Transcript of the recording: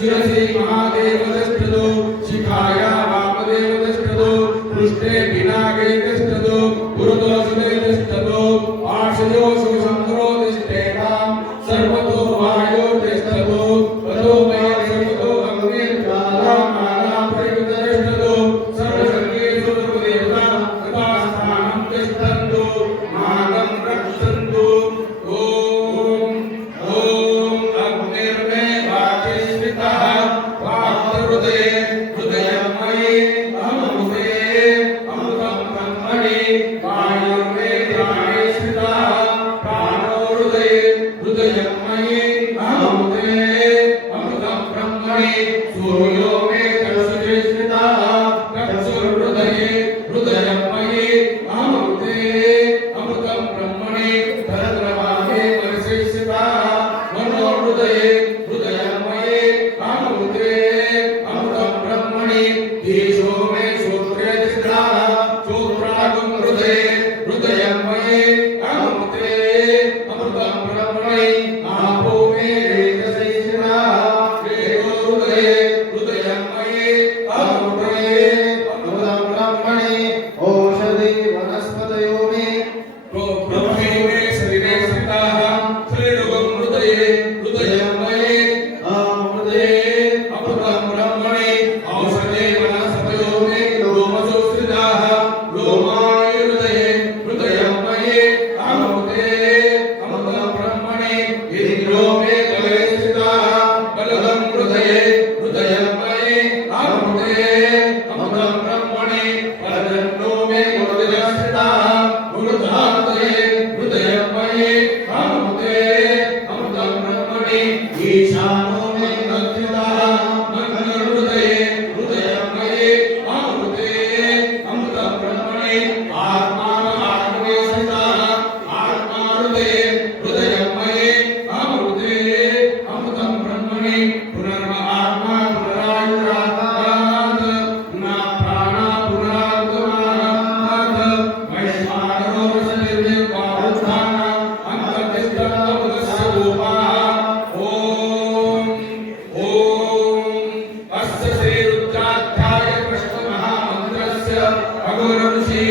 शिरसि महादेवदष्टदो शिखाया वामदेवदष्टदो पृष्ठे पिनाकेदष्टदो पुरतो सुदेदष्टदो पार्श्वयो सुशंकरो दिष्टेतां सर्वतो वायो दिष्टदो ततो मे सर्वतो अग्निर्ज्वाला माला प्रयुक्तदष्टदो सर्वसंगेषु सर्वदेवता तथास्थानं तिष्ठन्तु मागं रक्षन्तु ॐ अग्निर्मे वाचिष्ठितः वाक्हृदये हृदयमयि अमृते अमृतं ब्रह्मणि वायुर्मे वाचिष्ठितः प्राणो हृदये हृदयमयि अमृते अमृतं ब्रह्मणि सूर्यो मे चक्षुषिष्ठितः चक्षुर्हृदये हृदयमयि अमृते अमृतं ब्रह्मणि भरद्रवाहे परिशिष्ठितः मनो हृदये हृदयमये अमृते अमृतं ब्रह्मणि ईशो मे श्रोत्रे स्थितः श्रोत्रागं हृदये हृदयमये अमृते अमृतं ब्रह्मणि आपो मे रेतसे स्थितः रेतो हृदये हृदयमये अमृते अमृतं ब्रह्मणि औषधि वनस्पतयो मे ब्रह्मे मे शरीरे स्थिताः शरीरगं हृदये हृदयमये अमृते अमृतं ब्रह्मणि औषधे वनस्पतयो मे लोमसो स्थिताः लोमाय हृदये हृदयमये अमृते अमृतं ब्रह्मणि इन्द्रो मे कले स्थिताः कलगं हृदये हृदयमये अमृते अमृतं ब्रह्मणि परदन्नो मे गुणदिनः स्थिताः गुणधा हृदये हृदयमये अमृते अमृतं ब्रह्मणि ईशानो मे नक्षितः मग्नहृदये हृदयमये अमृते अमृतं ब्रह्मणि आत्मानमात्मने स्थितः आत्मा हृदये हृदयमये अमृते अमृतं ब्रह्मणि पुनर्व आत्मा पुनरायुरात्मात् न प्राणा पुनरागमनात् वैश्वानरो शरीरनिर्वाहात्मान अन्तर्तिष्ठतमुदस्य रूपाः अस्य श्रीरुद्राध्याय कृष्णमहामन्त्रस्य अघोरऋषि